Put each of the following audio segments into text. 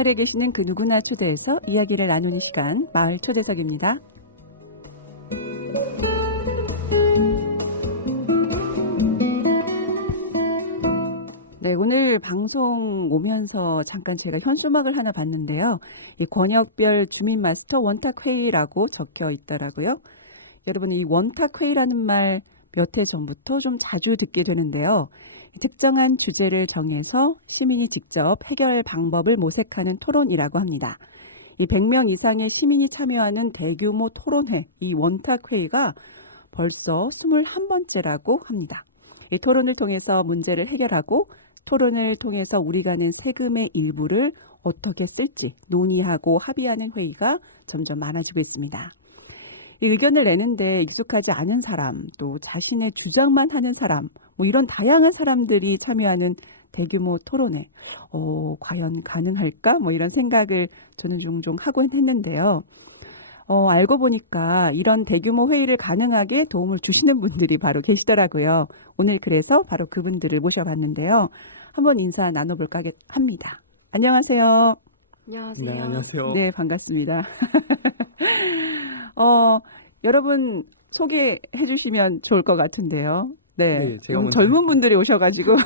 마을에 계시는 그 누구나 초대해서 이야기를 나누는 시간, 마을 초대석입니다. 네, 오늘 방송 오면서 잠깐 제가 현수막을 하나 봤는데요. 이 권역별 주민 마스터 원탁 회의라고 적혀 있더라고요. 여러분, 이 원탁 회의라는 말 몇 해 전부터 좀 자주 듣게 되는데요. 특정한 주제를 정해서 시민이 직접 해결 방법을 모색하는 토론이라고 합니다. 이 100명 이상의 시민이 참여하는 대규모 토론회, 이 원탁 회의가 벌써 21번째라고 합니다. 이 토론을 통해서 문제를 해결하고 토론을 통해서 우리가 낸 세금의 일부를 어떻게 쓸지 논의하고 합의하는 회의가 점점 많아지고 있습니다. 이 의견을 내는데 익숙하지 않은 사람, 또 자신의 주장만 하는 사람, 이런 다양한 사람들이 참여하는 대규모 토론회, 과연 가능할까? 이런 생각을 저는 종종 하곤 했는데요. 알고 보니까 이런 대규모 회의를 가능하게 도움을 주시는 분들이 바로 계시더라고요. 오늘 그래서 바로 그분들을 모셔봤는데요. 한번 인사 나눠볼까 합니다. 안녕하세요. 안녕하세요. 네, 안녕하세요. 네, 반갑습니다. 여러분 소개해 주시면 좋을 것 같은데요. 네, 제가 먼저 젊은 분들이 오셔가지고.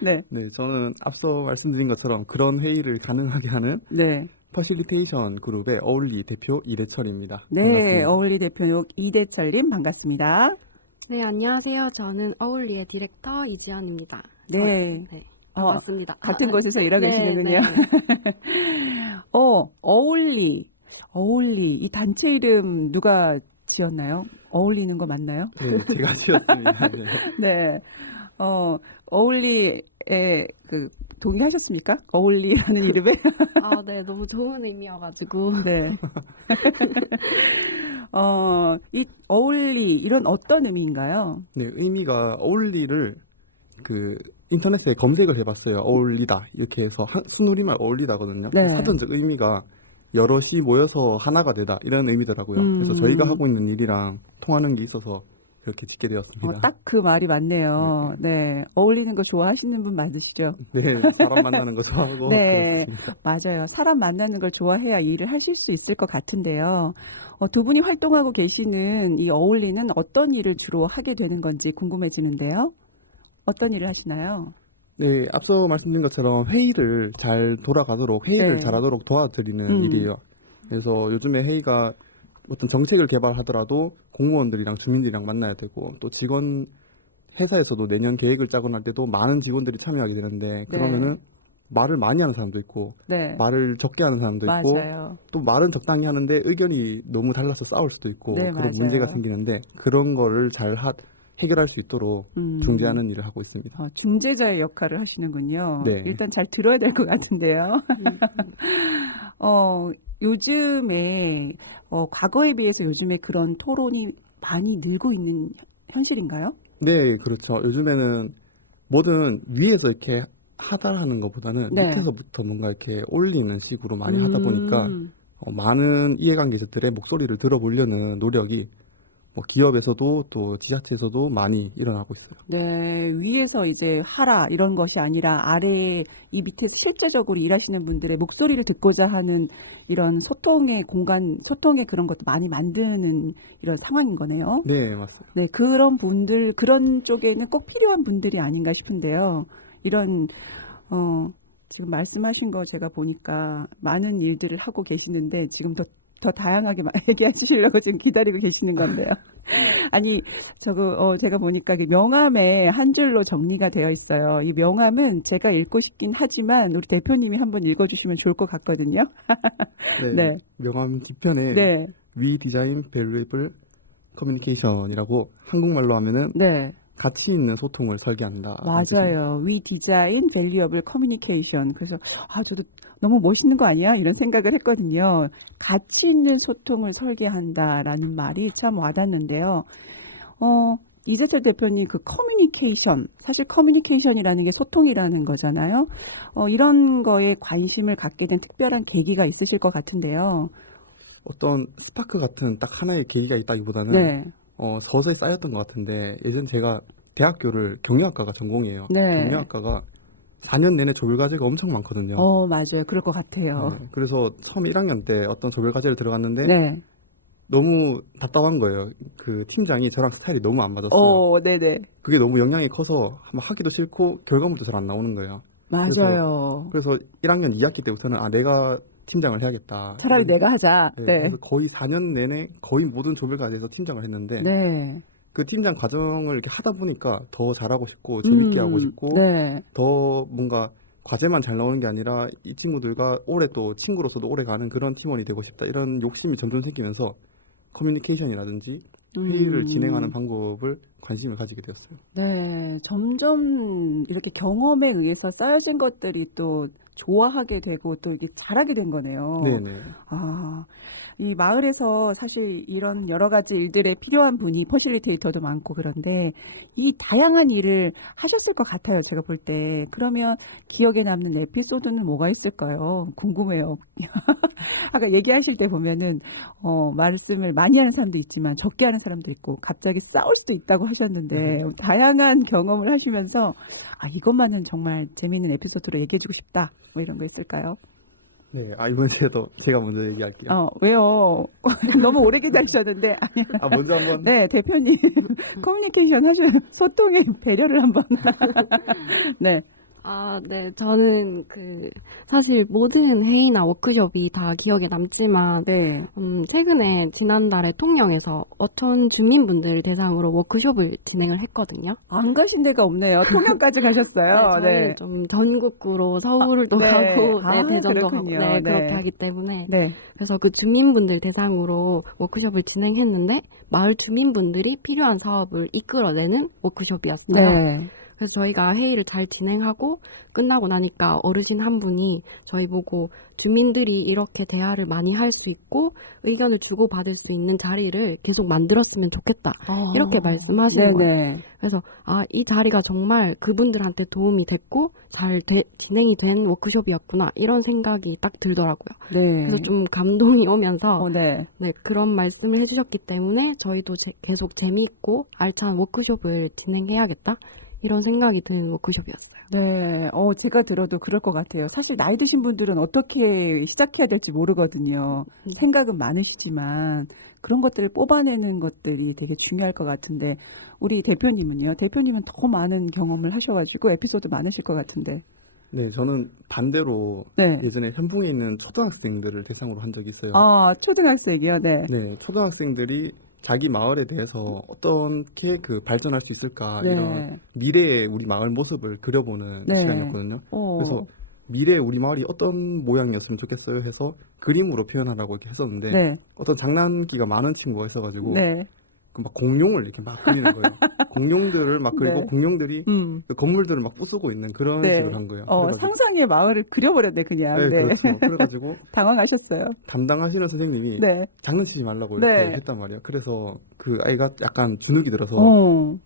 네. 네, 저는 앞서 말씀드린 것처럼 그런 회의를 가능하게 하는 네. 퍼실리테이션 그룹의 어울리 대표 이대철입니다. 네, 반갑습니다. 어울리 대표 이대철님 반갑습니다. 네, 안녕하세요. 저는 어울리의 디렉터 이지연입니다. 네. 반갑습니다. 같은 곳에서 일하고 계시는군요. 어울리. 이 단체 이름 누가 지었나요? 어울리는 거 맞나요? 네, 제가 지었습니다. 네. 네. 어울리에 동의하셨습니까? 어울리라는 이름에? 네, 너무 좋은 의미여가지고. 네. 이 어울리, 이런 어떤 의미인가요? 네, 의미가 어울리를 인터넷에 검색을 해봤어요. 어울리다 이렇게 해서 순우리말 어울리다거든요. 네. 사전적 의미가 여럿이 모여서 하나가 되다 이런 의미더라고요. 그래서 저희가 하고 있는 일이랑 통하는 게 있어서 그렇게 짓게 되었습니다. 딱 그 말이 맞네요. 네. 어울리는 거 좋아하시는 분 맞으시죠? 네, 사람 만나는 거 좋아하고 네, 그렇습니다. 맞아요. 사람 만나는 걸 좋아해야 일을 하실 수 있을 것 같은데요. 두 분이 활동하고 계시는 이 어울리는 어떤 일을 주로 하게 되는 건지 궁금해지는데요. 어떤 일을 하시나요? 네, 앞서 말씀드린 것처럼 회의를 잘 돌아가도록, 회의를 네. 잘하도록 도와드리는 일이에요. 그래서 요즘에 회의가 어떤 정책을 개발하더라도 공무원들이랑 주민들이랑 만나야 되고, 또 회사에서도 내년 계획을 짜거나 할 때도 많은 직원들이 참여하게 되는데, 그러면은 말을 많이 하는 사람도 있고, 네. 말을 적게 하는 사람도 있고, 맞아요. 또 말은 적당히 하는데 의견이 너무 달라서 싸울 수도 있고, 네, 그런 맞아요. 문제가 생기는데, 그런 거를 잘 해결할 수 있도록 중재하는 일을 하고 있습니다. 중재자의 역할을 하시는군요. 네. 일단 잘 들어야 될 것 같은데요. 요즘에 과거에 비해서 요즘에 그런 토론이 많이 늘고 있는 현실인가요? 네, 그렇죠. 요즘에는 뭐든 위에서 이렇게 하달하는 것보다는 네. 밑에서부터 뭔가 이렇게 올리는 식으로 많이 하다 보니까 많은 이해관계자들의 목소리를 들어보려는 노력이 기업에서도 또 지자체에서도 많이 일어나고 있어요. 네, 위에서 이제 하라 이런 것이 아니라 아래에 이 밑에서 실제적으로 일하시는 분들의 목소리를 듣고자 하는 이런 소통의 공간, 소통의 그런 것도 많이 만드는 이런 상황인 거네요. 네, 맞습니다. 네, 그런 쪽에는 꼭 필요한 분들이 아닌가 싶은데요. 이런, 지금 말씀하신 거 제가 보니까 많은 일들을 하고 계시는데 지금 더 다양하게 얘기해 주시려고 지금 기다리고 계시는 건데요. 아니, 제가 보니까 명함에 한 줄로 정리가 되어 있어요. 이 명함은 제가 읽고 싶긴 하지만 우리 대표님이 한번 읽어주시면 좋을 것 같거든요. 네. 명함 뒤편에 네. We Design Valuable Communication이라고 한국말로 하면은 네. 가치 있는 소통을 설계한다. 맞아요. We Design Valuable Communication. 그래서 저도 너무 멋있는 거 아니야? 이런 생각을 했거든요. 가치 있는 소통을 설계한다라는 말이 참 와닿는데요. 이재철 대표님 그 커뮤니케이션, 사실 커뮤니케이션이라는 게 소통이라는 거잖아요. 이런 거에 관심을 갖게 된 특별한 계기가 있으실 것 같은데요. 어떤 스파크 같은 딱 하나의 계기가 있다기보다는 네. 서서히 쌓였던 것 같은데 예전 제가 대학교를 경영학과가 전공이에요. 네. 경영학과가 4년 내내 조별 과제가 엄청 많거든요. 맞아요. 그럴 것 같아요. 네, 그래서 처음 1학년 때 어떤 조별 과제를 들어갔는데 네. 너무 답답한 거예요. 그 팀장이 저랑 스타일이 너무 안 맞았어요. 네네. 그게 너무 영향이 커서 한번 하기도 싫고 결과물도 잘 안 나오는 거예요. 맞아요. 그래서 1학년 2학기 때부터는 내가 팀장을 해야겠다. 차라리 내가 하자. 네, 네. 그래서 거의 4년 내내 거의 모든 조별 과제에서 팀장을 했는데 네. 그 팀장 과정을 이렇게 하다 보니까 더 잘하고 싶고 재밌게 하고 싶고 네. 더 뭔가 과제만 잘 나오는 게 아니라 이 친구들과 오래 또 친구로서도 오래 가는 그런 팀원이 되고 싶다. 이런 욕심이 점점 생기면서 커뮤니케이션이라든지 회의를 진행하는 방법을 관심을 가지게 되었어요. 네, 점점 이렇게 경험에 의해서 쌓여진 것들이 또 좋아하게 되고 또 이게 잘하게 된 거네요. 네네. 이 마을에서 사실 이런 여러 가지 일들에 필요한 분이 퍼실리테이터도 많고 그런데 이 다양한 일을 하셨을 것 같아요. 제가 볼 때. 그러면 기억에 남는 에피소드는 뭐가 있을까요? 궁금해요. 아까 얘기하실 때 보면은 말씀을 많이 하는 사람도 있지만 적게 하는 사람도 있고 갑자기 싸울 수도 있다고 하셨는데 다양한 경험을 하시면서 이것만은 정말 재미있는 에피소드로 얘기해주고 싶다. 뭐 이런 거 있을까요? 네, 이번 주에도 제가 먼저 얘기할게요. 왜요? 너무 오래 기다리셨는데. 먼저 한번. 네, 대표님. 커뮤니케이션 소통의 배려를 한번. 네. 네. 저는 사실 모든 회의나 워크숍이 다 기억에 남지만, 네. 최근에 지난달에 통영에서 어촌 주민분들 대상으로 워크숍을 진행을 했거든요. 안 가신 데가 없네요. 통영까지 가셨어요. 네, 저희는 네. 좀 전국구로 서울도 네. 가고, 대전도 그렇군요. 가고, 네. 그렇게 하기 때문에. 네. 그래서 그 주민분들 대상으로 워크숍을 진행했는데, 마을 주민분들이 필요한 사업을 이끌어내는 워크숍이었어요. 네. 그래서 저희가 회의를 잘 진행하고 끝나고 나니까 어르신 한 분이 저희 보고 주민들이 이렇게 대화를 많이 할 수 있고 의견을 주고받을 수 있는 자리를 계속 만들었으면 좋겠다. 이렇게 말씀하시는 거예요. 네네. 그래서 이 자리가 정말 그분들한테 도움이 됐고 잘 진행이 된 워크숍이었구나 이런 생각이 딱 들더라고요. 네. 그래서 좀 감동이 오면서 네. 그런 말씀을 해주셨기 때문에 저희도 계속 재미있고 알찬 워크숍을 진행해야겠다. 이런 생각이 드는 워크숍이었어요. 네, 제가 들어도 그럴 것 같아요. 사실 나이 드신 분들은 어떻게 시작해야 될지 모르거든요. 생각은 많으시지만 그런 것들을 뽑아내는 것들이 되게 중요할 것 같은데 우리 대표님은요? 대표님은 더 많은 경험을 하셔가지고 에피소드 많으실 것 같은데. 네, 저는 반대로 네. 예전에 현풍에 있는 초등학생들을 대상으로 한 적이 있어요. 초등학생이요? 네. 네, 초등학생들이 자기 마을에 대해서 어떻게 발전할 수 있을까 네. 이런 미래의 우리 마을 모습을 그려보는 네. 시간이었거든요. 그래서 미래의 우리 마을이 어떤 모양이었으면 좋겠어요 해서 그림으로 표현하라고 이렇게 했었는데 네. 어떤 장난기가 많은 친구가 있어가지고 네. 막 공룡을 이렇게 막 그리는 거예요. 공룡들을 막 그리고 네. 공룡들이 그 건물들을 막 부수고 있는 그런 네. 식으로 한 거예요. 그래가지고 상상의 마을을 그려버렸네 그냥. 네, 네. 그렇죠. 그래가지고 당황하셨어요. 담당하시는 선생님이 네. 장난치지 말라고 이렇게 네. 했단 말이에요. 그래서 그 아이가 약간 주눅이 들어서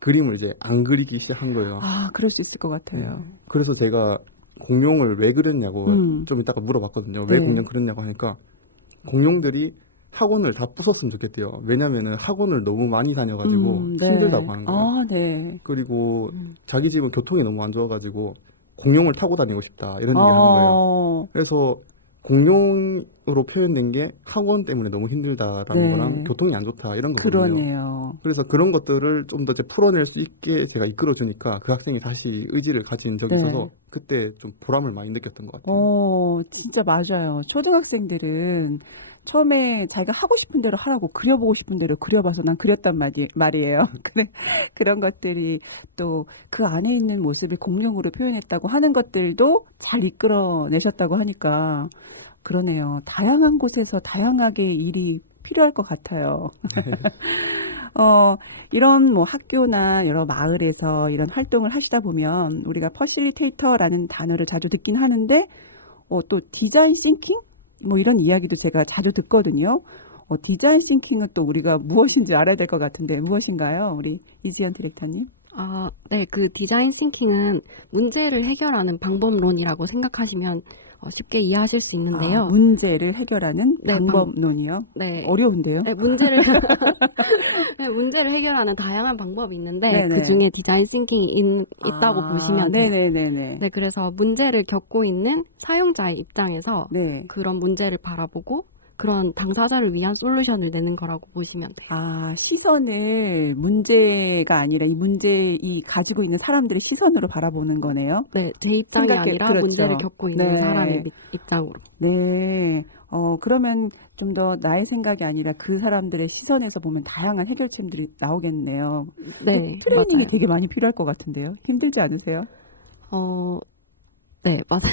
그림을 이제 안 그리기 시작한 거예요. 그럴 수 있을 것 같아요. 그래서 제가 공룡을 왜 그렸냐고 좀 이따가 물어봤거든요. 왜 네. 공룡 그렸냐고 하니까 공룡들이 학원을 다 부쉈으면 좋겠대요. 왜냐면은 학원을 너무 많이 다녀가지고 네. 힘들다고 하는 거예요. 네. 그리고 자기 집은 교통이 너무 안 좋아가지고 공룡을 타고 다니고 싶다 이런 얘기를 하는 거예요. 그래서 공룡으로 표현된 게 학원 때문에 너무 힘들다라는 네. 거랑 교통이 안 좋다 이런 거거든요. 그러네요. 그래서 그런 것들을 좀 더 풀어낼 수 있게 제가 이끌어주니까 그 학생이 다시 의지를 가진 적이 네. 있어서 그때 좀 보람을 많이 느꼈던 것 같아요. 진짜 맞아요. 초등학생들은 처음에 자기가 하고 싶은 대로 하라고 그려보고 싶은 대로 그려봐서 난 그렸단 말이에요. 그런 것들이 또 그 안에 있는 모습을 공룡으로 표현했다고 하는 것들도 잘 이끌어내셨다고 하니까 그러네요. 다양한 곳에서 다양하게 일이 필요할 것 같아요. 이런 학교나 여러 마을에서 이런 활동을 하시다 보면 우리가 퍼실리테이터라는 단어를 자주 듣긴 하는데 또 디자인 싱킹? 이런 이야기도 제가 자주 듣거든요. 디자인 싱킹은 또 우리가 무엇인지 알아야 될 것 같은데 무엇인가요? 우리 이지연 디렉터님. 네, 그 디자인 싱킹은 문제를 해결하는 방법론이라고 생각하시면 쉽게 이해하실 수 있는데요. 문제를 해결하는 네, 방법론이요? 네. 어려운데요? 네, 문제를 네, 문제를 해결하는 다양한 방법이 있는데 네네. 그 중에 디자인 싱킹이 있다고 보시면 돼요. 네네네네. 네, 그래서 문제를 겪고 있는 사용자의 입장에서 네. 그런 문제를 바라보고 그런 당사자를 위한 솔루션을 내는 거라고 보시면 돼요. 시선을 문제가 아니라 이 가지고 있는 사람들의 시선으로 바라보는 거네요. 네, 제 입장이 아니라 그렇죠. 문제를 겪고 있는 네. 사람의 입장으로. 네. 그러면 좀 더 나의 생각이 아니라 그 사람들의 시선에서 보면 다양한 해결책들이 나오겠네요. 네, 트레이닝이 맞아요. 되게 많이 필요할 것 같은데요. 힘들지 않으세요? 네, 맞아요.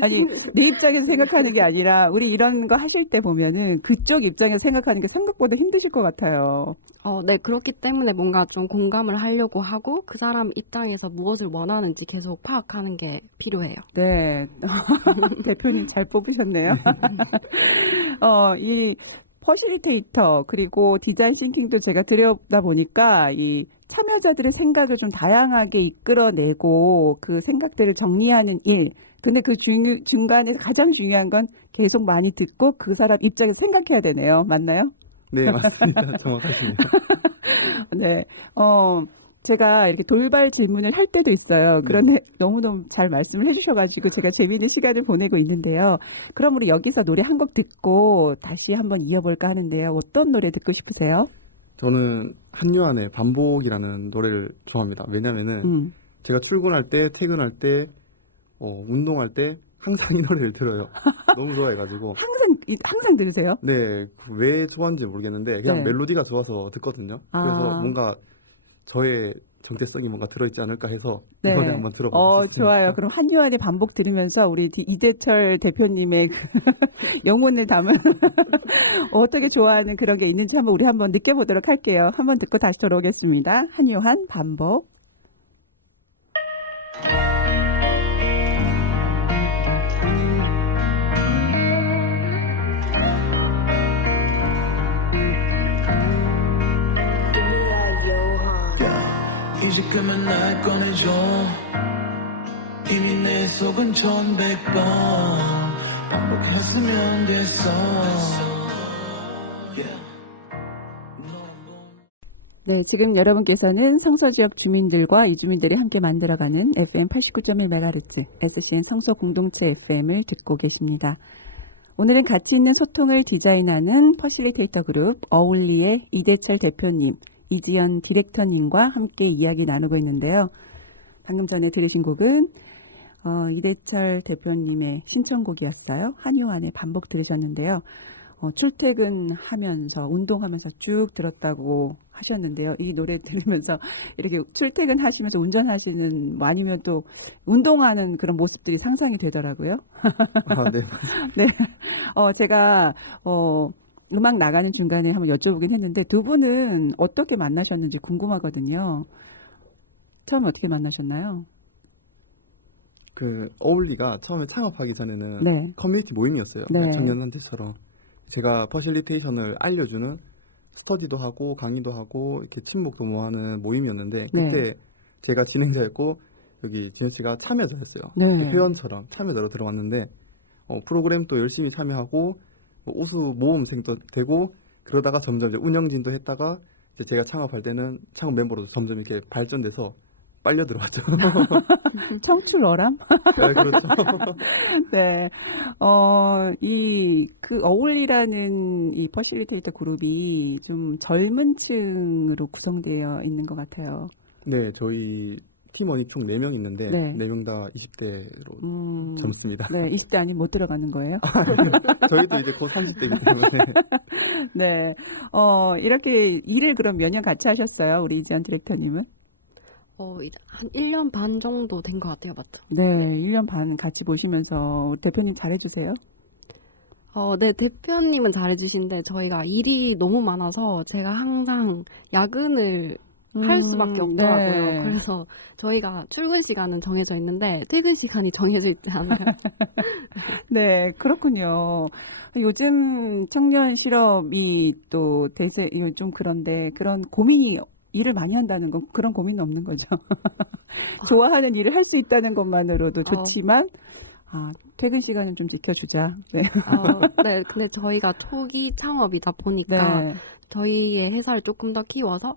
아니, 내 입장에서 생각하는 게 아니라 우리 이런 거 하실 때 보면은 그쪽 입장에서 생각하는 게 생각보다 힘드실 것 같아요. 네, 그렇기 때문에 뭔가 좀 공감을 하려고 하고 그 사람 입장에서 무엇을 원하는지 계속 파악하는 게 필요해요. 네. 대표님 잘 뽑으셨네요. 이 퍼실리테이터 그리고 디자인 싱킹도 제가 들여다보니까 이 참여자들의 생각을 좀 다양하게 이끌어내고 그 생각들을 정리하는 일. 근데 그 중간에 가장 중요한 건 계속 많이 듣고 그 사람 입장에서 생각해야 되네요. 맞나요? 네, 맞습니다. 정확하십니다. 네. 제가 이렇게 돌발 질문을 할 때도 있어요. 그런데 너무너무 잘 말씀을 해주셔가지고 제가 재미있는 시간을 보내고 있는데요. 그럼 우리 여기서 노래 한 곡 듣고 다시 한번 이어볼까 하는데요. 어떤 노래 듣고 싶으세요? 저는 한요한의 반복이라는 노래를 좋아합니다. 왜냐면은 제가 출근할 때, 퇴근할 때, 운동할 때 항상 이 노래를 들어요. 너무 좋아해가지고. 항상 들으세요? 네, 왜 좋아하는지 모르겠는데 그냥 네. 멜로디가 좋아서 듣거든요. 그래서 뭔가 저의 정체성이 뭔가 들어있지 않을까 해서 이 네. 노래 한번 들어보겠습니다. 좋아요. 그럼 한유한의 반복 들으면서 우리 이대철 대표님의 그 영혼을 담은 어떻게 좋아하는 그런 게 있는지 우리 한번 느껴보도록 할게요. 한번 듣고 다시 돌아오겠습니다. 한유한 반복. 이제 그만 날 꺼내줘 이미 내 속은 1100번 반복했으면 됐어 네, 지금 여러분께서는 성서지역 주민들과 이주민들이 함께 만들어가는 FM 89.1MHz SCN 성서 공동체 FM을 듣고 계십니다. 오늘은 가치 있는 소통을 디자인하는 퍼실리테이터 그룹 어울리의 이대철 대표님, 이지연 디렉터님과 함께 이야기 나누고 있는데요. 방금 전에 들으신 곡은 이대철 대표님의 신청곡이었어요. 한요한의 반복 들으셨는데요. 출퇴근하면서 운동하면서 쭉 들었다고 하셨는데요. 이 노래 들으면서 이렇게 출퇴근하시면서 운전하시는 아니면 또 운동하는 그런 모습들이 상상이 되더라고요. 네. 네. 제가 음악 나가는 중간에 한번 여쭤보긴 했는데 두 분은 어떻게 만나셨는지 궁금하거든요. 처음에 어떻게 만나셨나요? 그 어울리가 처음에 창업하기 전에는 네. 커뮤니티 모임이었어요. 네. 청년단체처럼 제가 퍼실리테이션을 알려주는 스터디도 하고 강의도 하고 이렇게 친목도 모아하는 모임이었는데 그때 네. 제가 진행자였고 여기 진현 씨가 참여자였어요. 네. 회원처럼 참여자로 들어왔는데 프로그램도 열심히 참여하고 우수 모험생도 되고 그러다가 점점 이제 운영진도 했다가 이제 제가 창업할 때는 창업 멤버로도 점점 이렇게 발전돼서 빨려 들어왔죠. 청출어람? 네, 그렇죠. 네. 그 어울리라는 이 퍼실리테이터 그룹이 좀 젊은 층으로 구성되어 있는 것 같아요. 네, 저희 팀원이 총 4명 있는데 네. 4명 다 20대로 젊습니다. 네, 20대 아니면 못 들어가는 거예요? 저희도 이제 곧 30대이기 때문에. 네. 이렇게 일을 그럼 몇 년 같이 하셨어요? 우리 이지연 디렉터님은? 이제 한 1년 반 정도 된 것 같아요. 맞죠? 네, 1년 반 같이 보시면서 우리 대표님 잘해주세요. 네, 대표님은 잘해주시는데 저희가 일이 너무 많아서 제가 항상 야근을 할 수밖에 없더라고요. 네. 그래서 저희가 출근 시간은 정해져 있는데 퇴근 시간이 정해져 있지 않아요. 네, 그렇군요. 요즘 청년 실업이 또 대세, 좀 그런데 그런 고민이 일을 많이 한다는 건 그런 고민은 없는 거죠. 좋아하는 일을 할 수 있다는 것만으로도 좋지만 아, 퇴근 시간은 좀 지켜주자. 네. 네, 근데 저희가 초기 창업이다 보니까 네. 저희의 회사를 조금 더 키워서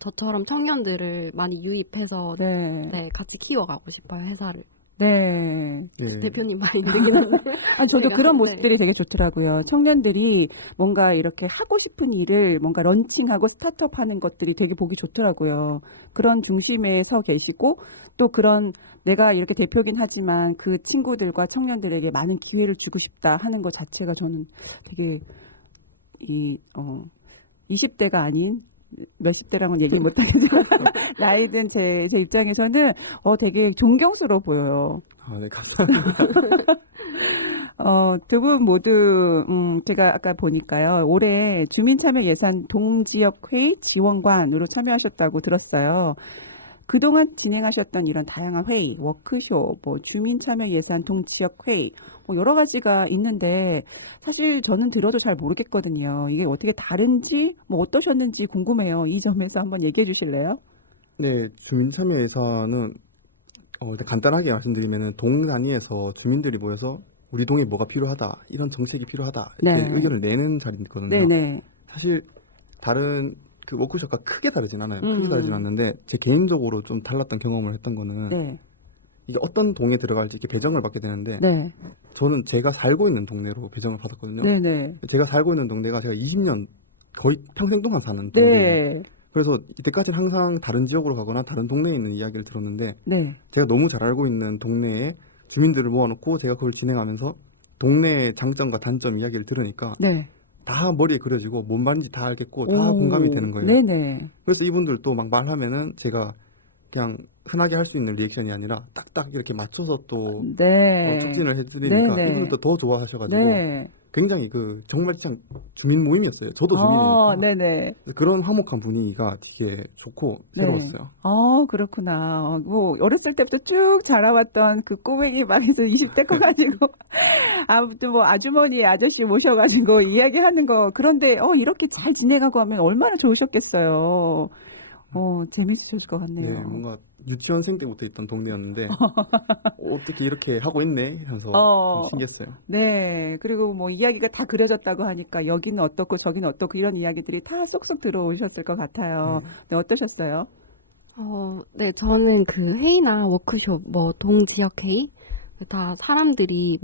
저처럼 청년들을 많이 유입해서 네. 네, 같이 키워가고 싶어요, 회사를. 네. 예. 대표님 마인드긴 한데. 아, 저도 제가, 그런 네. 모습들이 되게 좋더라고요. 청년들이 뭔가 이렇게 하고 싶은 일을 뭔가 런칭하고 스타트업 하는 것들이 되게 보기 좋더라고요. 그런 중심에 서 계시고 또 그런 내가 이렇게 대표긴 하지만 그 친구들과 청년들에게 많은 기회를 주고 싶다 하는 것 자체가 저는 되게 20대가 아닌 몇십 대랑은 얘기 못하겠지만 나이든 제 입장에서는 되게 존경스러워 보여요. 아, 네, 감사합니다. 두 분 모두 제가 아까 보니까요. 올해 주민참여예산 동지역회의 지원관으로 참여하셨다고 들었어요. 그동안 진행하셨던 이런 다양한 회의, 워크숍, 뭐 주민참여예산 동지역회의 뭐 여러 가지가 있는데 사실 저는 들어도 잘 모르겠거든요. 이게 어떻게 다른지 뭐 어떠셨는지 궁금해요. 이 점에서 한번 얘기해 주실래요? 네, 주민참여 예산은 일단 간단하게 말씀드리면은 동 단위에서 주민들이 모여서 우리 동에 뭐가 필요하다, 이런 정책이 필요하다 이렇게 네. 의견을 내는 자리거든요. 네네. 사실 다른 그 워크숍과 크게 다르진 않아요. 음. 크게 다르진 않는데 제 개인적으로 좀 달랐던 경험을 했던 거는 네. 이게 어떤 동에 들어갈지 이렇게 배정을 받게 되는데 네. 저는 제가 살고 있는 동네로 배정을 받았거든요. 네네. 제가 살고 있는 동네가 제가 20년 거의 평생 동안 사는 동네예요. 네. 그래서 이때까지는 항상 다른 지역으로 가거나 다른 동네에 있는 이야기를 들었는데 네. 제가 너무 잘 알고 있는 동네에 주민들을 모아놓고 제가 그걸 진행하면서 동네의 장점과 단점 이야기를 들으니까 네. 다 머리에 그려지고 뭔 말인지 다 알겠고 다 오. 공감이 되는 거예요. 네네. 그래서 이분들도 막 말하면은 제가 그냥 흔하게 할 수 있는 리액션이 아니라 딱딱 이렇게 맞춰서 또 네. 촉진을 해드리니까 네네. 이분들도 더 좋아하셔가지고 네. 굉장히 정말 진짜 주민 모임이었어요. 저도 주민이니까. 네네. 그런 화목한 분위기가 되게 좋고 네. 새로웠어요. 그렇구나. 뭐, 어렸을 때부터 쭉 자라왔던 그 꼬맹이 말에서 20대 거 가지고, 아무튼 뭐, 아주머니, 아저씨 모셔가지고 이야기하는 거, 그런데, 이렇게 잘 진행하고 하면 얼마나 좋으셨겠어요. 재밌으실 것 같네요. 네, 뭔가 유치원생 때부터 있던 동네였는데 어떻게 이렇게 하고 있네 하면서 좀 신기했어요. 네. 그리고 뭐, 이야기가 다 그려졌다고 하니까, 여기는 어떻고, 저기는 어떻고, 이런 이야기들이 다 쏙쏙 들어오셨을 것 같아요. 네, 어떠셨어요? 네, 저는 그 회의나 워크숍, 뭐 동지역 회의 다 사람들이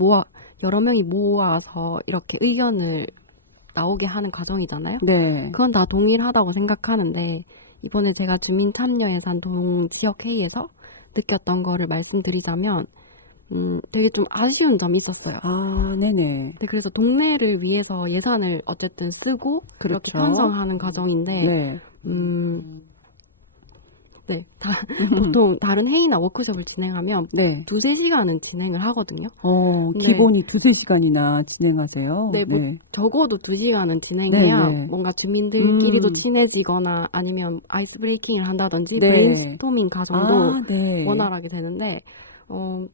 여러 명이 모아서 이렇게 의견을 나오게 하는 과정이잖아요. 네. 그건 다 동일하다고 생각하는데 이번에 제가 주민참여예산 동지역 회의에서 느꼈던 거를 말씀드리자면 되게 좀 아쉬운 점이 있었어요. 네네. 네, 그래서 동네를 위해서 예산을 어쨌든 쓰고 그렇죠. 이렇게 편성하는 과정인데 네. 네, 보통 다른 회의나 워크숍을 진행하면 네. 2-3시간은 진행을 하거든요. 네. 기본이 2-3시간이나 진행하세요. 네, 뭐 적어도 2시간은 진행해야 네, 네. 뭔가 주민들끼리도 음. 친해지거나 아니면 아이스 브레이킹을 한다든지 네. 브레인스토밍 과정도 네. 원활하게 되는데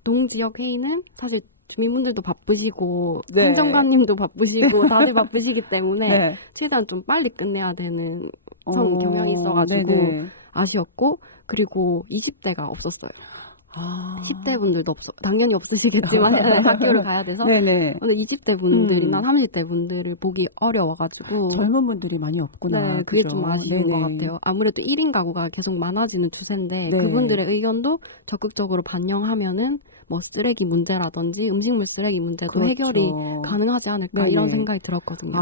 동지역 회의는 사실 주민분들도 바쁘시고 네. 행정관님도 바쁘시고 다들 바쁘시기 때문에 네. 최대한 좀 빨리 끝내야 되는 경향이 있어가지고 네네. 아쉬웠고 그리고 20대가 없었어요. 아. 10대 분들도 당연히 없으시겠지만 학교를 가야 돼서 네네. 근데 20대 분들이나 30대 분들을 보기 어려워가지고 젊은 분들이 많이 없구나. 네, 그게 그죠? 좀 아쉬운 네네. 것 같아요. 아무래도 1인 가구가 계속 많아지는 추세인데 네. 그분들의 의견도 적극적으로 반영하면은 뭐 쓰레기 문제라든지 음식물 쓰레기 문제도 그렇죠. 해결이 가능하지 않을까 네네. 이런 생각이 들었거든요.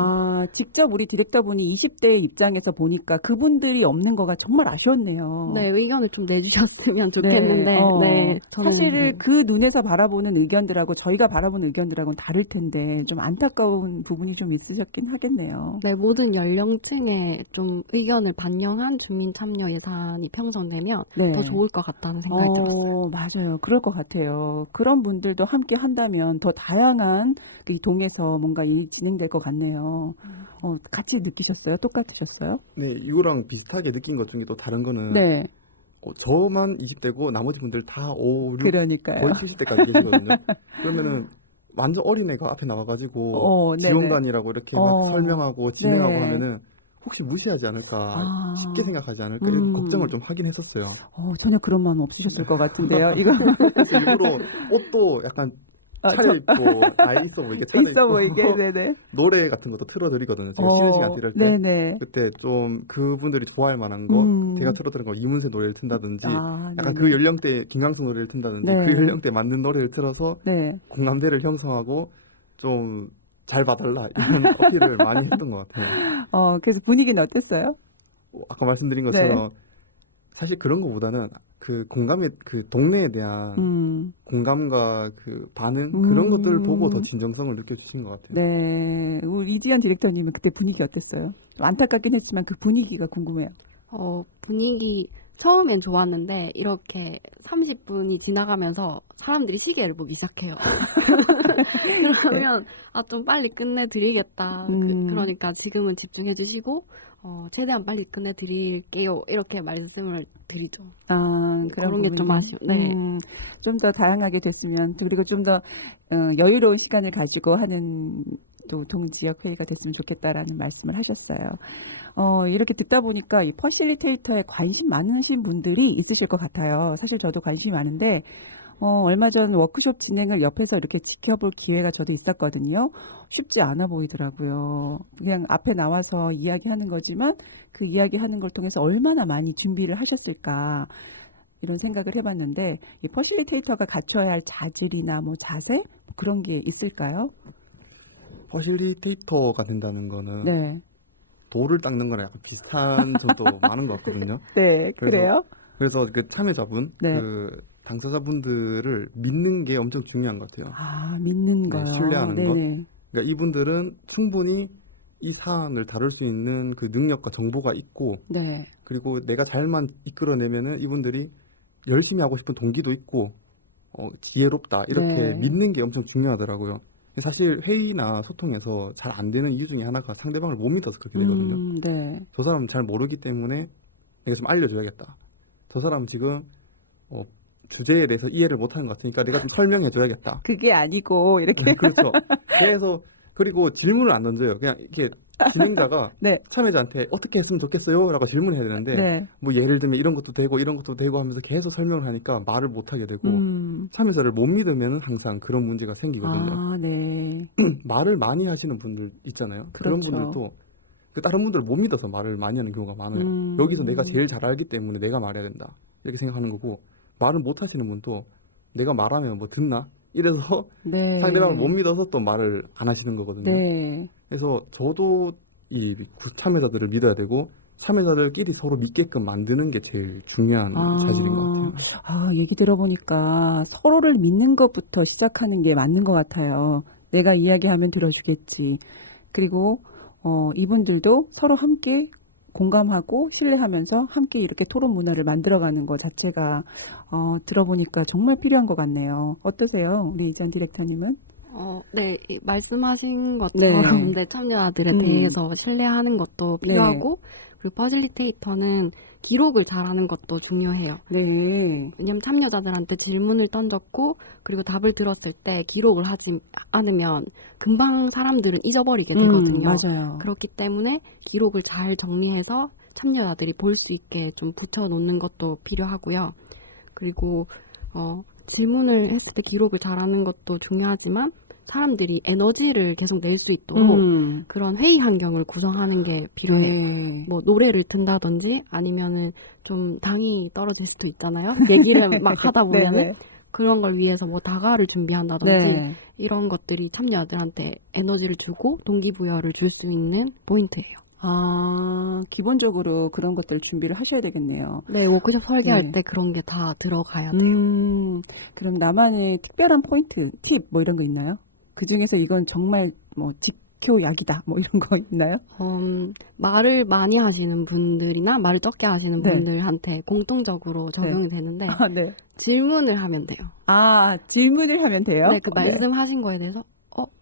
직접 우리 디렉터분이 20대 입장에서 보니까 그분들이 없는 거가 정말 아쉬웠네요. 네, 의견을 좀 내주셨으면 좋겠는데 네, 저는 사실 그 눈에서 바라보는 의견들하고 저희가 바라보는 의견들하고는 다를 텐데 좀 안타까운 부분이 좀 있으셨긴 하겠네요. 네, 모든 연령층에 좀 의견을 반영한 주민 참여 예산이 편성되면 네. 더 좋을 것 같다는 생각이 들었어요. 맞아요. 그럴 것 같아요. 그런 분들도 함께 한다면 더 다양한 이 동에서 뭔가 일이 진행될 것 같네요. 같이 느끼셨어요? 똑같으셨어요? 네, 이거랑 비슷하게 느낀 것 중에 또 다른 거는 네. 저만 20대고 나머지 분들 다 5, 6, 그러니까요. 거의 70대까지 계시거든요. 그러면은 완전 어린애가 앞에 나와가지고 네네. 지원관이라고 이렇게 막 설명하고 진행하고 네. 하면은 혹시 무시하지 않을까, 쉽게 생각하지 않을까 이런 음. 걱정을 좀 하긴 했었어요. 전혀 그런 마음 없으셨을 것 같은데요. 이거 그래서 일부러 옷도 약간 차려입고 다 있어 보이게 차려입고 있어 보이게, 네네. 노래 같은 것도 틀어드리거든요. 제가 어, 쉬는 시간 이럴 때. 네네. 그때 좀 그분들이 좋아할 만한 거 제가 틀어드린 거 이문세 노래를 튼다든지 아, 약간 네네. 그 연령대 김광석 노래를 튼다든지 네. 그 연령대 맞는 노래를 틀어서 네. 공감대를 형성하고 좀 잘 봐달라 이런 어필을 많이 했던 것 같아요. 그래서 분위기는 어땠어요? 아까 말씀드린 것처럼 사실 그런 것보다는 그 공감의 그 동네에 대한 공감과 그 반응 그런 것들을 보고 더 진정성을 느껴주신 것 같아요. 네. 우리 이지연 디렉터님은 그때 분위기 어땠어요? 좀 안타깝긴 했지만 그 분위기가 궁금해요. 분위기 처음엔 좋았는데 이렇게 30분이 지나가면서 사람들이 시계를 보기 시작해요. 그러면 좀 빨리 끝내드리겠다. 그러니까 지금은 집중해 주시고 최대한 빨리 끝내드릴게요. 이렇게 말씀을 드리죠. 그런 게 좀 아쉬워. 네. 좀 더 다양하게 됐으면 그리고 좀 더 여유로운 시간을 가지고 하는 또 동지역 회의가 됐으면 좋겠다라는 말씀을 하셨어요. 이렇게 듣다 보니까 이 퍼실리테이터에 관심 많으신 분들이 있으실 것 같아요. 사실 저도 관심이 많은데 얼마 전 워크숍 진행을 옆에서 이렇게 지켜볼 기회가 저도 있었거든요. 쉽지 않아 보이더라고요. 그냥 앞에 나와서 이야기하는 거지만 그 이야기하는 걸 통해서 얼마나 많이 준비를 하셨을까 이런 생각을 해봤는데 이 퍼실리테이터가 갖춰야 할 자질이나 뭐 자세 그런 게 있을까요? 퍼실리테이터가 된다는 거는 네. 돌을 닦는 거랑 약간 비슷한 점도 많은 것 같거든요. 네, 그래요? 그래서 그 참여자분, 네. 그 당사자분들을 믿는 게 엄청 중요한 것 같아요. 믿는 네, 거요. 신뢰하는 네네. 것. 그러니까 이분들은 충분히 이 사안을 다룰 수 있는 그 능력과 정보가 있고, 네. 그리고 내가 잘만 이끌어내면은 이분들이 열심히 하고 싶은 동기도 있고, 지혜롭다 이렇게 네. 믿는 게 엄청 중요하더라고요. 사실 회의나 소통에서 잘 안 되는 이유 중에 하나가 상대방을 못 믿어서 그렇게 되거든요. 네. 저 사람 잘 모르기 때문에 내가 좀 알려줘야겠다. 저 사람 지금 주제에 대해서 이해를 못하는 것 같으니까 내가 좀 설명해줘야겠다. 그게 아니고 이렇게 그렇죠. 그래서 그리고 질문을 안 던져요. 그냥 이렇게 진행자가 네. 참여자한테 어떻게 했으면 좋겠어요? 라고 질문해야 되는데 네. 뭐 예를 들면 이런 것도 되고 이런 것도 되고 하면서 계속 설명을 하니까 말을 못하게 되고 참여자를 못 믿으면 항상 그런 문제가 생기거든요. 네. 말을 많이 하시는 분들 있잖아요. 그런 그렇죠. 분들도 그 다른 분들을 못 믿어서 말을 많이 하는 경우가 많아요. 여기서 내가 제일 잘 알기 때문에 내가 말해야 된다. 이렇게 생각하는 거고 말을 못 하시는 분도 내가 말하면 뭐 듣나? 이래서 네. 상대방을 못 믿어서 또 말을 안 하시는 거거든요. 네. 그래서 저도 이 참여자들을 믿어야 되고 참여자들끼리 서로 믿게끔 만드는 게 제일 중요한 사실인 것 같아요. 얘기 들어보니까 서로를 믿는 것부터 시작하는 게 맞는 것 같아요. 내가 이야기하면 들어주겠지. 그리고 이분들도 서로 함께 공감하고 신뢰하면서 함께 이렇게 토론 문화를 만들어가는 것 자체가 들어보니까 정말 필요한 것 같네요. 어떠세요? 우리 이지연 디렉터님은? 네, 말씀하신 것처럼 네, 참여자들에 대해서 신뢰하는 것도 필요하고 그리고 퍼실리테이터는 기록을 잘하는 것도 중요해요. 네. 왜냐하면 참여자들한테 질문을 던졌고 그리고 답을 들었을 때 기록을 하지 않으면 금방 사람들은 잊어버리게 되거든요. 맞아요. 그렇기 때문에 기록을 잘 정리해서 참여자들이 볼 수 있게 좀 붙여놓는 것도 필요하고요. 그리고 질문을 했을 때 기록을 잘하는 것도 중요하지만 사람들이 에너지를 계속 낼 수 있도록 그런 회의 환경을 구성하는 게 필요해요. 네. 뭐 노래를 튼다든지 아니면은 좀 당이 떨어질 수도 있잖아요. 얘기를 막 하다 보면은 네네. 그런 걸 위해서 뭐 다가를 준비한다든지 네. 이런 것들이 참여자들한테 에너지를 주고 동기부여를 줄 수 있는 포인트예요. 기본적으로 그런 것들 준비를 하셔야 되겠네요. 네, 워크숍 설계할 네. 때 그런 게 다 들어가야 돼요. 그럼 나만의 특별한 포인트, 팁 뭐 이런 거 있나요? 그 중에서 이건 정말 뭐 지켜약이다 뭐 이런 거 있나요? 말을 많이 하시는 분들이나 말을 적게 하시는 네. 분들한테 공통적으로 적용이 되는데 네. 질문을 하면 돼요. 질문을 하면 돼요? 네, 그 말씀하신 거에 대해서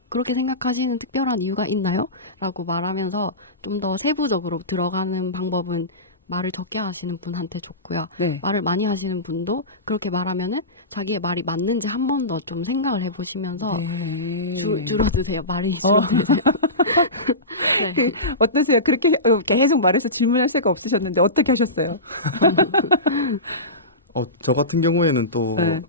그렇게 생각하시는 특별한 이유가 있나요? 라고 말하면서 좀 더 세부적으로 들어가는 방법은 말을 적게 하시는 분한테 좋고요. 네. 말을 많이 하시는 분도 그렇게 말하면은 자기의 말이 맞는지 한 번 더 좀 생각을 해보시면서 네. 줄어드세요. 말이 줄어드세요. 네. 어떠세요? 그렇게 계속 말해서 질문할 새가 없으셨는데 어떻게 하셨어요? 저 같은 경우에는 또 네.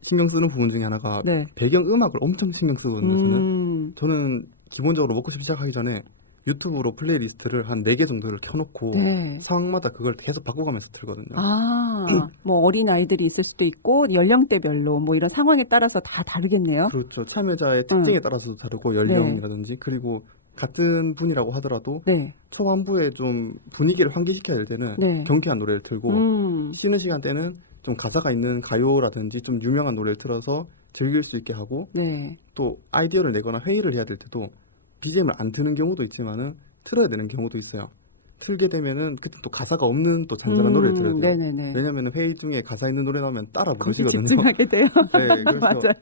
신경 쓰는 부분 중에 하나가 네. 배경 음악을 엄청 신경 쓰거든요. 저는. 음. 저는 기본적으로 워크숍 시작하기 전에 유튜브로 플레이리스트를 한 4개 정도를 켜놓고 네. 상황마다 그걸 계속 바꿔가면서 틀거든요. 아, 뭐 어린 아이들이 있을 수도 있고 연령대별로 뭐 이런 상황에 따라서 다 다르겠네요. 그렇죠. 참여자의 특징에 따라서도 다르고 연령이라든지 그리고 같은 분이라고 하더라도 네. 초반부에 좀 분위기를 환기시켜야 될 때는 네. 경쾌한 노래를 틀고 쉬는 시간 때는 좀 가사가 있는 가요라든지 좀 유명한 노래를 틀어서 즐길 수 있게 하고 네. 또 아이디어를 내거나 회의를 해야 될 때도 BGM을 안 트는 경우도 있지만은 틀어야 되는 경우도 있어요. 틀게 되면은 그때 또 가사가 없는 또 잔잔한 노래를 들어야 돼요. 네네네. 왜냐면은 회의 중에 가사 있는 노래 나오면 따라 거기 부르시거든요. 집중하게 돼요. 네, 그래서 맞아요.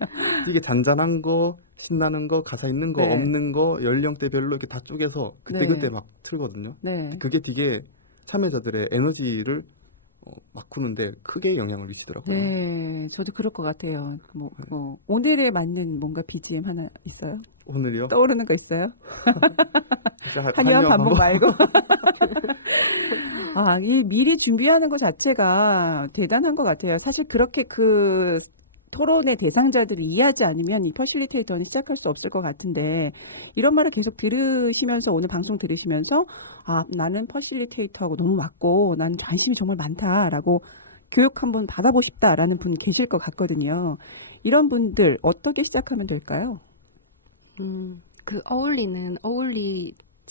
이게 잔잔한 거, 신나는 거, 가사 있는 거, 네. 없는 거, 연령대별로 이렇게 다 쪼개서 그때 막 틀거든요. 네. 그게 되게 참여자들의 에너지를 바꾸는데 크게 영향을 미치더라고요. 네, 저도 그럴 것 같아요. 오늘에 맞는 뭔가 BGM 하나 있어요? 오늘이요? 떠오르는 거 있어요? 진짜 한의원 반복 말고. 아, 이 미리 준비하는 것 자체가 대단한 것 같아요. 사실 그렇게 그 토론의 대상자들을 이해하지 않으면 이 퍼실리테이터는 시작할 수 없을 것 같은데 이런 말을 계속 들으시면서 오늘 방송 들으시면서 아, 나는 퍼실리테이터하고 너무 맞고 나는 관심이 정말 많다라고 교육 한번 받아보고 싶다라는 분 계실 것 같거든요. 이런 분들 어떻게 시작하면 될까요? 그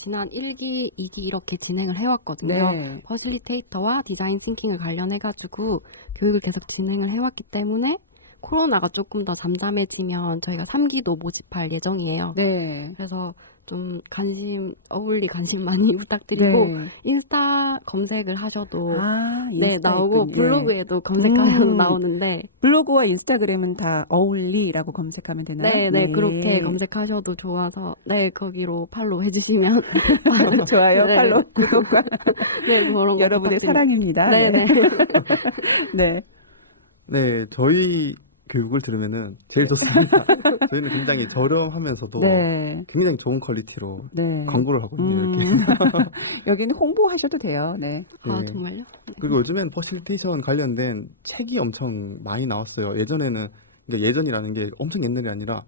지난 1기, 2기 이렇게 진행을 해왔거든요. 네. 퍼실리테이터와 디자인 싱킹을 관련해가지고 교육을 계속 진행을 해왔기 때문에 코로나가 조금 더 잠잠해지면 저희가 3기도 모집할 예정이에요. 네. 그래서 좀 관심 많이 부탁드리고 네. 인스타 검색을 하셔도 인스타 나오고 있군요. 블로그에도 검색하면 음. 나오는데 블로그와 인스타그램은 다 어울리라고 검색하면 되나요? 네, 그렇게 검색하셔도 좋아서 거기로 팔로우 해주시면 좋아요. 네. 팔로우, 구독과 그런 거 여러분의 부탁드립니다. 사랑입니다. 네. 네. 네, 저희 교육을 들으면은 제일 좋습니다. 저희는 굉장히 저렴하면서도 네. 굉장히 좋은 퀄리티로 네. 광고를 하거든요. 이렇게. 여기는 홍보하셔도 돼요. 네. 아, 네. 정말요? 그리고 요즘엔 퍼실리테이션 관련된 책이 엄청 많이 나왔어요. 예전에는, 그러니까 예전이라는 게 엄청 옛날이 아니라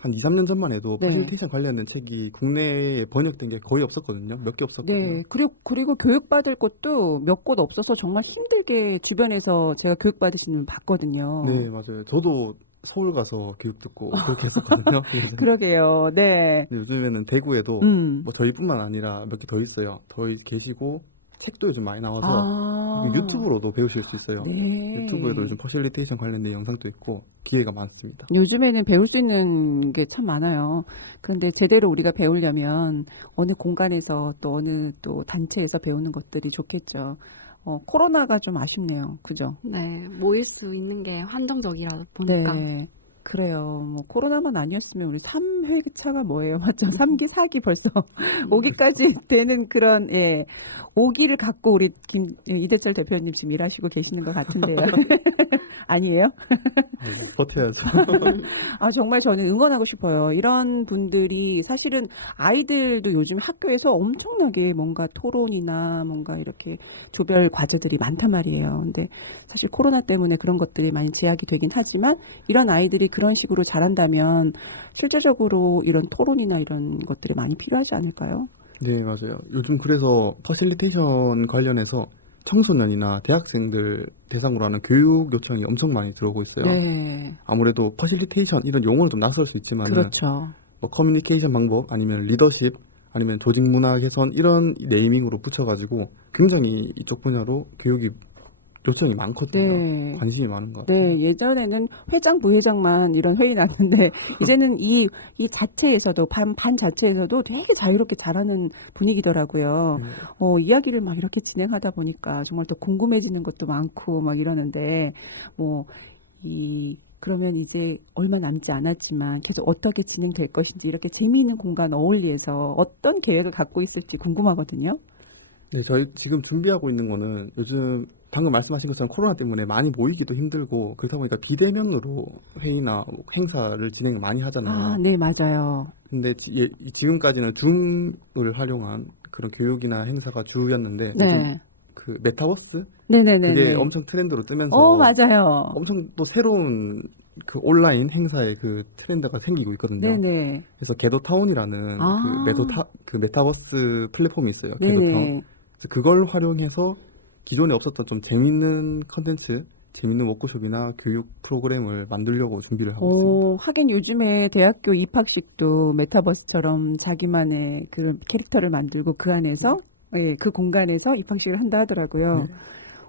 한 2, 3년 전만 해도 네. 퍼실리테이션 관련된 책이 국내에 번역된 게 거의 없었거든요. 몇 개 없었거든요. 네. 그리고 교육받을 곳도 몇 곳 없어서 정말 힘들게 주변에서 제가 교육받으시는 분 봤거든요. 네, 맞아요. 저도 서울 가서 교육 듣고 그렇게 했었거든요. 그러게요. 네. 근데 요즘에는 대구에도 뭐 저희뿐만 아니라 몇 개 더 있어요. 더 계시고 책도 요즘 많이 나와서 그리고 유튜브로도 배우실 수 있어요. 네. 유튜브에도 요즘 퍼실리테이션 관련된 영상도 있고 기회가 많습니다. 요즘에는 배울 수 있는 게 참 많아요. 그런데 제대로 우리가 배우려면 어느 공간에서 또 어느 또 단체에서 배우는 것들이 좋겠죠. 코로나가 좀 아쉽네요. 그죠? 네, 모일 수 있는 게 한정적이라 보니까. 네. 그래요. 뭐 코로나만 아니었으면 우리 3회차가 뭐예요? 맞죠? 3기, 4기 벌써 5기까지 되는 그런 5기를 갖고 우리 이대철 대표님 지금 일하시고 계시는 것 같은데요. 아니에요? 버텨야죠. 아, 정말 저는 응원하고 싶어요. 이런 분들이 사실은 아이들도 요즘 학교에서 엄청나게 뭔가 토론이나 뭔가 이렇게 조별 과제들이 많단 말이에요. 근데 사실 코로나 때문에 그런 것들이 많이 제약이 되긴 하지만 이런 아이들이 그런 식으로 자란다면 실제적으로 이런 토론이나 이런 것들이 많이 필요하지 않을까요? 네, 맞아요. 요즘 그래서 퍼실리테이션 관련해서 청소년이나 대학생들 대상으로 하는 교육 요청이 엄청 많이 들어오고 있어요. 네. 아무래도 퍼실리테이션 이런 용어는 좀 낯설 수 있지만 그렇죠. 뭐 커뮤니케이션 방법 아니면 리더십 아니면 조직 문화 개선 이런 네이밍으로 붙여가지고 굉장히 이쪽 분야로 교육이 요청이 많거든요. 네. 관심이 많은 것 같아요. 네, 예전에는 회장, 부회장만 이런 회의 났는데 이제는 이 자체에서도 반 자체에서도 되게 자유롭게 잘하는 분위기더라고요. 네. 이야기를 막 이렇게 진행하다 보니까 정말 더 궁금해지는 것도 많고 막 이러는데 그러면 이제 얼마 남지 않았지만 계속 어떻게 진행될 것인지 이렇게 재미있는 공간 어울리에서 어떤 계획을 갖고 있을지 궁금하거든요. 네, 저희 지금 준비하고 있는 거는 요즘 방금 말씀하신 것처럼 코로나 때문에 많이 모이기도 힘들고 그렇다 보니까 비대면으로 회의나 행사를 진행을 많이 하잖아요. 아, 네, 맞아요. 근데 지금까지는 줌을 활용한 그런 교육이나 행사가 주였는데 네. 요즘 그 메타버스? 네네네. 그게 엄청 트렌드로 뜨면서 맞아요. 엄청 또 새로운 그 온라인 행사의 그 트렌드가 생기고 있거든요. 네네. 그래서 게더타운이라는 아. 그 메타버스 플랫폼이 있어요. 게더타운. 네네. 그래서 그걸 활용해서 기존에 없었던 좀 재밌는 컨텐츠, 재밌는 워크숍이나 교육 프로그램을 만들려고 준비를 하고 있습니다. 오, 하긴 요즘에 대학교 입학식도 메타버스처럼 자기만의 그런 캐릭터를 만들고 그 안에서, 예, 그 공간에서 입학식을 한다 하더라고요. 네.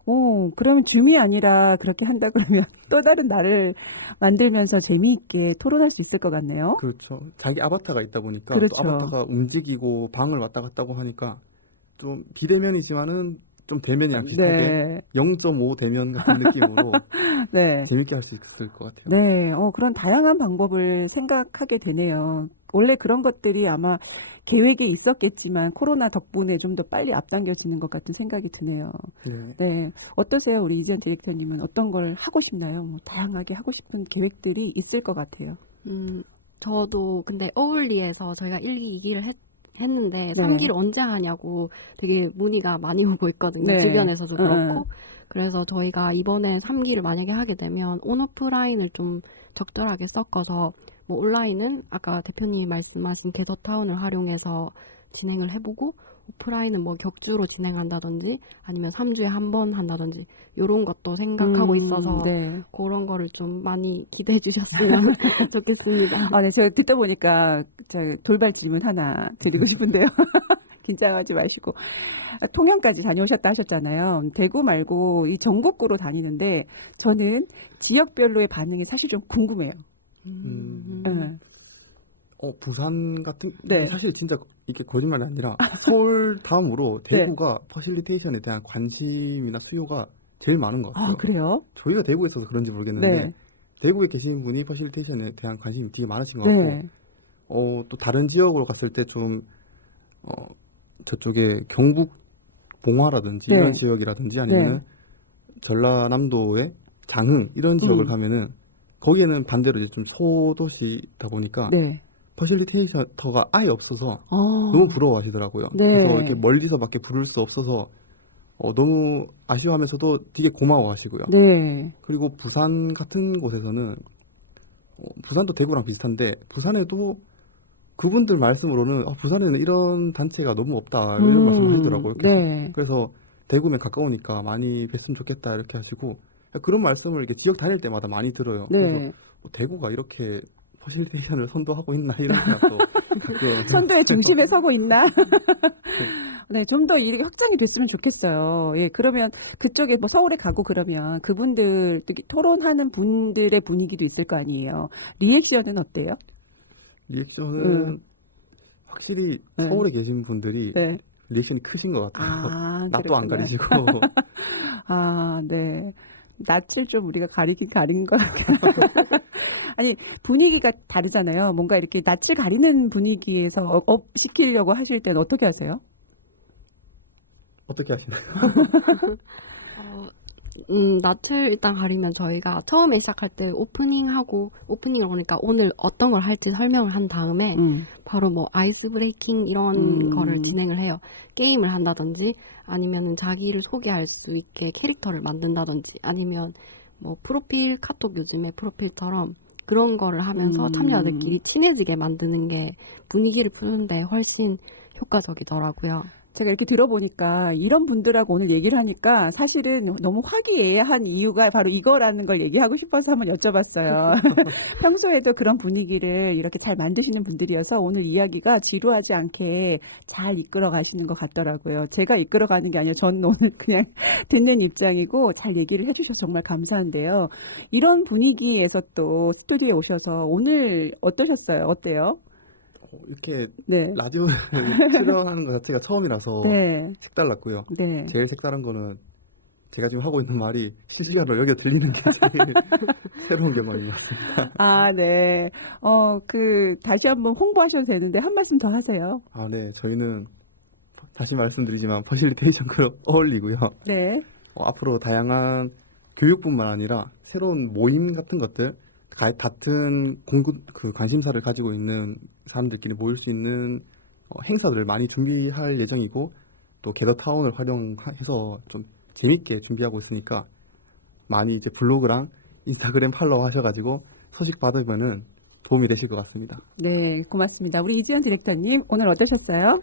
오, 그러면 줌이 아니라 그렇게 한다 그러면 또 다른 나를 만들면서 재미있게 토론할 수 있을 것 같네요. 그렇죠. 자기 아바타가 있다 보니까 그렇죠. 또 아바타가 움직이고 방을 왔다 갔다 하고 하니까 좀 비대면이지만은 좀 대면이랑 비슷하게 네. 0.5 대면 같은 느낌으로 네. 재밌게 할 수 있을 것 같아요. 네, 그런 다양한 방법을 생각하게 되네요. 원래 그런 것들이 아마 계획에 있었겠지만 코로나 덕분에 좀 더 빨리 앞당겨지는 것 같은 생각이 드네요. 네. 네, 어떠세요? 우리 이지연 디렉터님은 어떤 걸 하고 싶나요? 뭐 다양하게 하고 싶은 계획들이 있을 것 같아요. 저도 근데 어울리에서 저희가 1기, 2기를 했는데 네. 3기를 언제 하냐고 되게 문의가 많이 오고 있거든요. 네. 주변에서도 그렇고. 응. 그래서 저희가 이번에 3기를 만약에 하게 되면 온오프라인을 좀 적절하게 섞어서 뭐 온라인은 아까 대표님이 말씀하신 게더타운을 활용해서 진행을 해보고 오프라인은 뭐 격주로 진행한다든지 아니면 3주에 한 번 한다든지 이런 것도 생각하고 있어서 네. 그런 거를 좀 많이 기대해 주셨으면 좋겠습니다. 아, 네, 제가 듣다 보니까 제가 돌발 질문 하나 드리고 싶은데요. 긴장하지 마시고. 통영까지 다녀오셨다 하셨잖아요. 대구 말고 이 전국구로 다니는데 저는 지역별로의 반응이 사실 좀 궁금해요. 네. 부산 같은 네. 사실 진짜 이게 거짓말이 아니라 서울 다음으로 네. 대구가 퍼실리테이션에 대한 관심이나 수요가 제일 많은 것 같아요. 아, 그래요? 저희가 대구에 있어서 그런지 모르겠는데 네. 대구에 계신 분이 퍼실리테이션에 대한 관심이 되게 많으신 것 같고 네. 또 다른 지역으로 갔을 때 좀 저쪽에 경북 봉화라든지 네. 이런 지역이라든지 아니면 전라남도의 장흥 이런 지역을 가면은 거기에는 반대로 이제 좀 소도시다 보니까 네. 퍼실리테이터가 아예 없어서 아, 너무 부러워하시더라고요. 네. 그래서 이렇게 멀리서밖에 부를 수 없어서 너무 아쉬워하면서도 되게 고마워하시고요. 네. 그리고 부산 같은 곳에서는 부산도 대구랑 비슷한데 부산에도 그분들 말씀으로는 부산에는 이런 단체가 너무 없다 이런 말씀을 하시더라고요. 네. 그래서 대구면 가까우니까 많이 뵀으면 좋겠다 이렇게 하시고 그런 말씀을 이렇게 지역 다닐 때마다 많이 들어요. 그래서 네. 대구가 이렇게 퍼실리테이션을 선도하고 있나 이런 생각도 가끔 선도의 중심에 서고 있나? 네, 좀 더 이렇게 확장이 됐으면 좋겠어요. 예, 그러면 그쪽에 뭐 서울에 가고 그러면 그분들 토론하는 분들의 분위기도 있을 거 아니에요. 리액션은 어때요? 리액션은 확실히 네. 서울에 계신 분들이 네. 리액션이 크신 것 같아요. 아, 낯도 안 그렇구나. 가리시고 아, 네. 낯을 좀 우리가 가리긴 가린 것 같긴 아니, 분위기가 다르잖아요. 뭔가 이렇게 낯을 가리는 분위기에서 업 시키려고 하실 때는 어떻게 하세요? 어떻게 하시나요? 낯을 일단 가리면 저희가 처음에 시작할 때 오프닝을 오니까 오늘 어떤 걸 할지 설명을 한 다음에 바로 뭐 아이스 브레이킹 이런 거를 진행을 해요. 게임을 한다든지 아니면은 자기를 소개할 수 있게 캐릭터를 만든다든지 아니면 뭐 카톡 요즘에 프로필처럼 그런 거를 하면서 참여자들끼리 친해지게 만드는 게 분위기를 푸는데 훨씬 효과적이더라고요. 제가 이렇게 들어보니까 이런 분들하고 오늘 얘기를 하니까 사실은 너무 화기애애한 이유가 바로 이거라는 걸 얘기하고 싶어서 한번 여쭤봤어요. 평소에도 그런 분위기를 이렇게 잘 만드시는 분들이어서 오늘 이야기가 지루하지 않게 잘 이끌어 가시는 것 같더라고요. 제가 이끌어 가는 게 아니라 저는 오늘 그냥 듣는 입장이고 잘 얘기를 해주셔서 정말 감사한데요. 이런 분위기에서 또 스튜디오에 오셔서 오늘 어떠셨어요? 어때요? 이렇게 네. 라디오를 출연하는 것 자체가 처음이라서 네. 색달랐고요. 네. 제일 색다른 거는 제가 지금 하고 있는 말이 실시간으로 여기가 들리는 게 제일 새로운 경험입니다. 아, 네. 다시 한번 홍보하셔도 되는데 한 말씀 더 하세요. 아, 네. 저희는 다시 말씀드리지만 퍼실리테이션 그룹 어울리고요. 네. 앞으로 다양한 교육뿐만 아니라 새로운 모임 같은 것들 같은 관심사를 가지고 있는 사람들끼리 모일 수 있는 행사들을 많이 준비할 예정이고 또 게더타운을 활용해서 좀 재밌게 준비하고 있으니까 많이 이제 블로그랑 인스타그램 팔로우 하셔가지고 소식 받으면은 도움이 되실 것 같습니다. 네, 고맙습니다. 우리 이지연 디렉터님 오늘 어떠셨어요?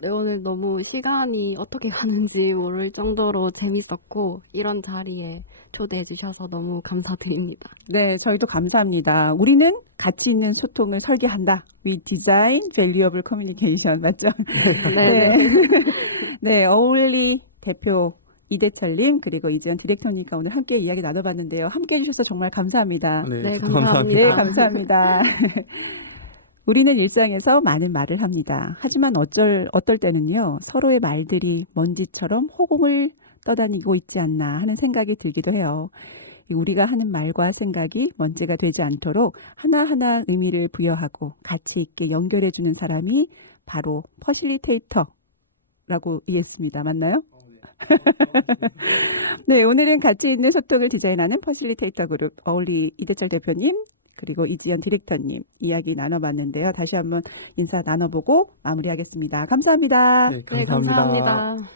네, 오늘 너무 시간이 어떻게 가는지 모를 정도로 재밌었고 이런 자리에 초대해 주셔서 너무 감사드립니다. 네, 저희도 감사합니다. 우리는 가치 있는 소통을 설계한다. We design valuable communication. 맞죠? 네. 네, 어울리 대표 이대철님 그리고 이지연 디렉터님과 오늘 함께 이야기 나눠봤는데요. 함께 해주셔서 정말 감사합니다. 네, 저도 감사합니다. 네, 감사합니다. 우리는 일상에서 많은 말을 합니다. 하지만 어떨 때는요, 서로의 말들이 먼지처럼 허공을 떠다니고 있지 않나 하는 생각이 들기도 해요. 우리가 하는 말과 생각이 먼지가 되지 않도록 하나하나 의미를 부여하고 가치 있게 연결해주는 사람이 바로 퍼실리테이터라고 이해했습니다. 맞나요? 네, 오늘은 가치 있는 소통을 디자인하는 퍼실리테이터 그룹 어울리 이대철 대표님 그리고 이지연 디렉터님 이야기 나눠봤는데요. 다시 한번 인사 나눠보고 마무리하겠습니다. 감사합니다. 네, 네, 감사합니다.